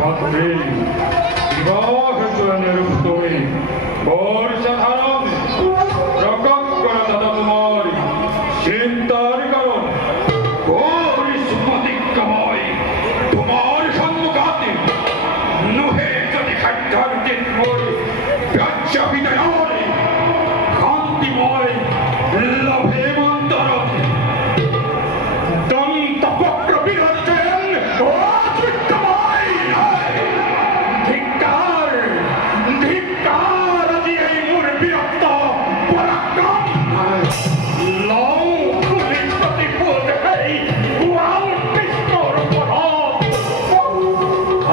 মাত্রে বিবাহের তুমি বর্ষাধারণ প্রকট করে দাদা তোমার চিন্তার কারণ পরিসুমতিক্রময় তোমার সম্মুখাতে নহে যদি খাদ্যার দিনময় বিদ্যায় শান্তিময় লভে মন্তরণ দন্তপক্র বিরোধেন অতৃপ্তময় ধিক্কার ধিক্কার আজি এই মোর বিরক্ত পরাক্রম লও খুলি প্রতিপদ এই উয়াল কৃষ্ণর পরম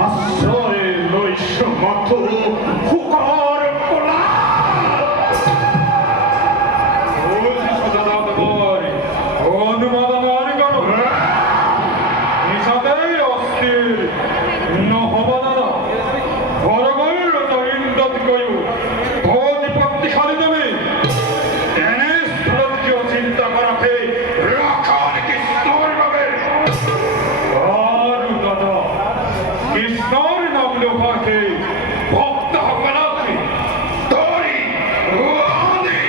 আশ্রয় নৈশ মাথু হুকর কোলা অনুমাদার করো নিশাতেই অস্থির নহবাদানা ঘরগৈর ইন্দ্রত কয়ু ভোদিপত্তিশালী তুমি এনে স্থলকীয় চিন্তা করাতে রাখান কৃষ্ণর বাবে আর দাদা কৃষ্ণর নাম লোভাকে ভক্ত হকলাতে তোরি ওয়ানি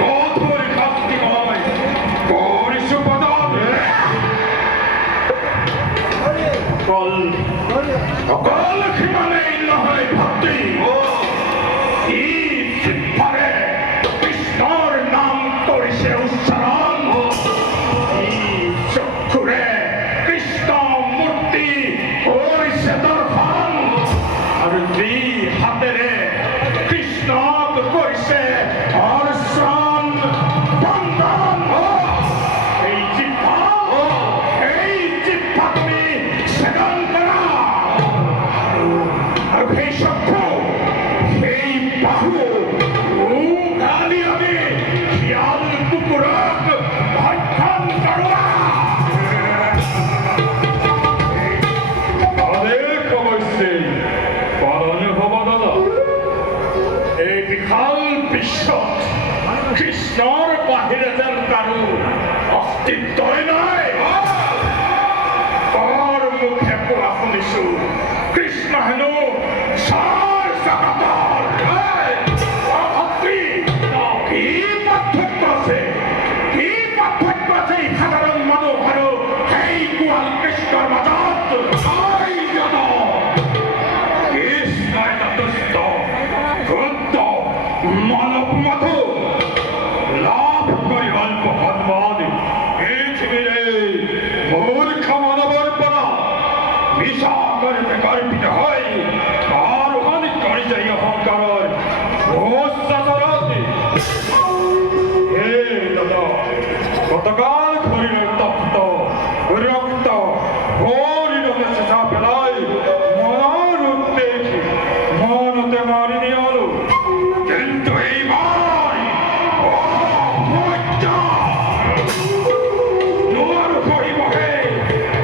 কঠোর কাস্তিময় পরিশুপদান অকল হিমালয় নয় ভক্তি ই জিহ্বারে কৃষ্ণর নাম করিছে উচ্চারণ ই চক্ষুরে কৃষ্ণ মূর্তি করিছে দর্শন আর দুই হাতেরে কৃষ্ণ করিছে অর্ষণ বন্দন এই জিহ্বা তুমি সেদন করা আর সেই চক্ষু সেই বাহু গালি আমি শিয়াল কুকুরক ভক্ষণ কৰোৱা অনেক অবশ্যে পালন হব দাদা এই বিশাল বিশ্বত কৃষ্ণৰ বাহিৰে যেন কাৰো অস্তিত্বই নাই কৰ মুখে কোৱা শুনিছো কৃষ্ণ হেনো সাৰ জগতৰ অভক্তি কি পাৰ্থক্য আছে কি পাৰ্থক্য আছে সাধাৰণ মানুহ আৰু সেই গোৱাল কৃষ্ণৰ মাজত কৃষ্ণই যথেষ্ট শুদ্ধ মানৱ মাথো লাভ কৰি অল্প সন্মান পৃথিৱীৰে মূৰ্খ মানৱৰ পৰা মিছা কৰি গৰ্বিত হৈ আৰোহণ কৰিছে এই অহংকাৰৰ হে দাদা গতকাল শৰীৰৰ তপ্ত ৰক্ত শৰীৰতে চেঁচা পেলাই মনৰ উদ্দেশ মনতে মাৰি নিয়ালো কিন্তু এইবাৰ নোৱাৰো কৰিবহে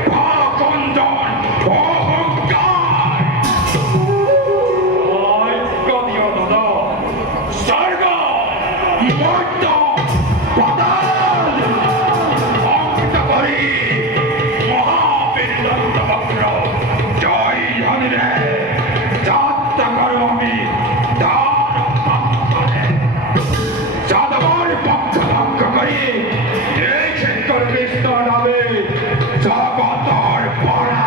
ভাকঞ্জন অহংকাৰ দিয় দাদা স্বৰ্গ মৰ্ত্য পাতাল অংকিত কৰি মহাবীৰদন্ত বক্ৰ জয় ধ্বনিৰে যাত্ৰা কৰো আমি যাদৱৰ পক্ষ ধ্বংস কৰি এই ক্ষেত্ৰৰ কৃষ্ণৰ নামে জগতৰ পৰা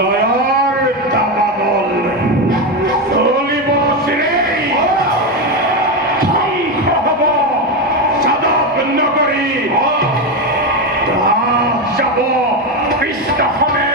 লয়ৰ দাবানল চলিব চিৰেই ধ্বংস হব যাদৱ নগৰী দাস যাব কৃষ্ণখনে